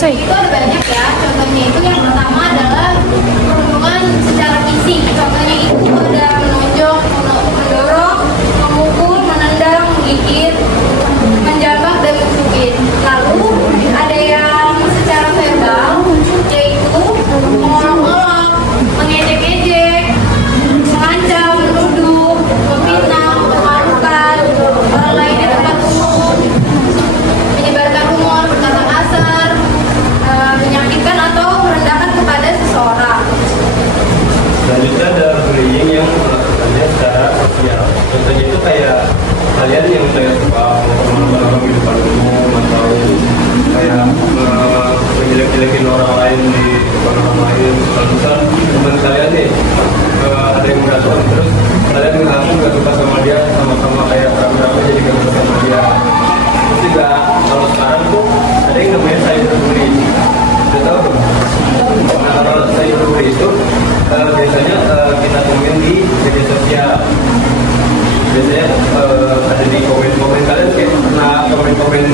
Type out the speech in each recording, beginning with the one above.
selesai. Itu ada banyak ya. Contohnya itu yang pertama adalah perundungan secara fisik. Contohnya itu ada menonjok, mendorong, memukul, menendang, menggigit, menjambak dan mencubit. Lalu ada yang secara verbal, yaitu mengolok-olok, mengejek-ejek, mengancam, menuduh, memfitnah, memalukan orang lain di tempat umum, menyebarkan rumor, berkata kasar, menyakitkan atau merendahkan kepada seseorang. Selanjutnya ada bullying yang melakukannya secara sosial. Contohnya itu kayak kalian yang kayak suka mengorbankan orang di depan umum atau kayak menjelek-jelekin orang lain di depan orang lain. Kalau misal teman kalian nih ada yang berantem terus kalian langsung gak suka sama dia, sama-sama kayak rame-rame jadi gak suka sama dia. Terus juga kalau sekarang tuh ada yang namanya cyberbullying. Udah tahu belum? Nah, kalau cyberbullying itu biasanya kita temuin di media sosial. Biasanya ada di komen-komen kalian kayak pernah komen-komen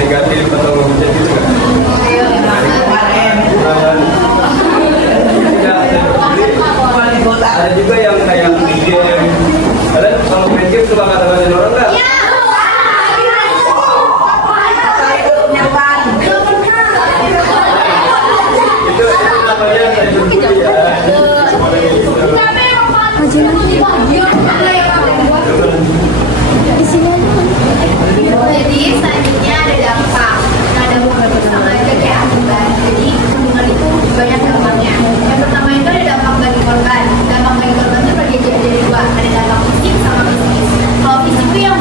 negatif atau ngomongin gitu kan? Ada juga yang kayak di game. Kalian kalau main game suka ngata-ngatain orang nggak? Itu namanya cyberbullying ya. Jadi selanjutnya ada dampak. Nah, dampak itu sama aja kayak akibat. Jadi hubungan itu banyak dampaknya. Yang pertama itu ada dampak bagi korban. Dampak bagi korban itu terbagi jadi dua. Ada dampak fisik sama psikis. Kalau fisik itu yang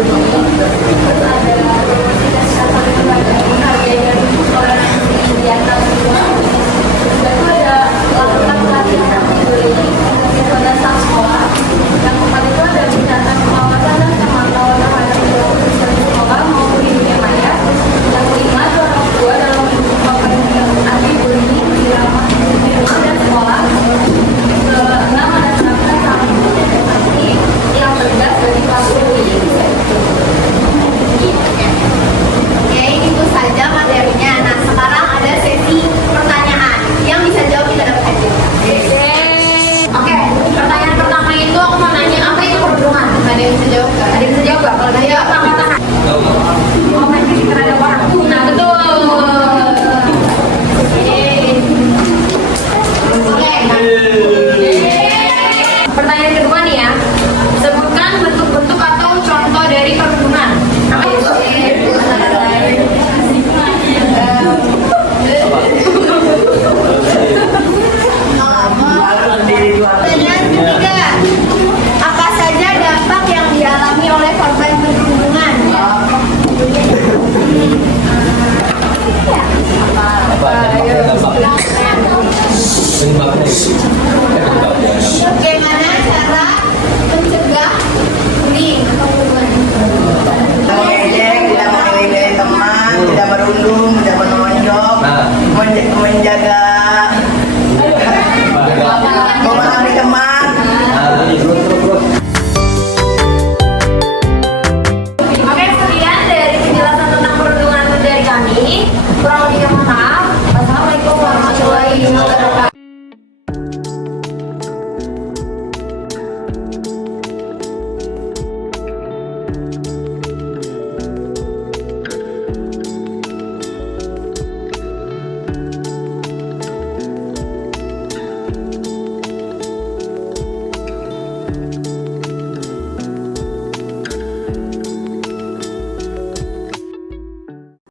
terus ada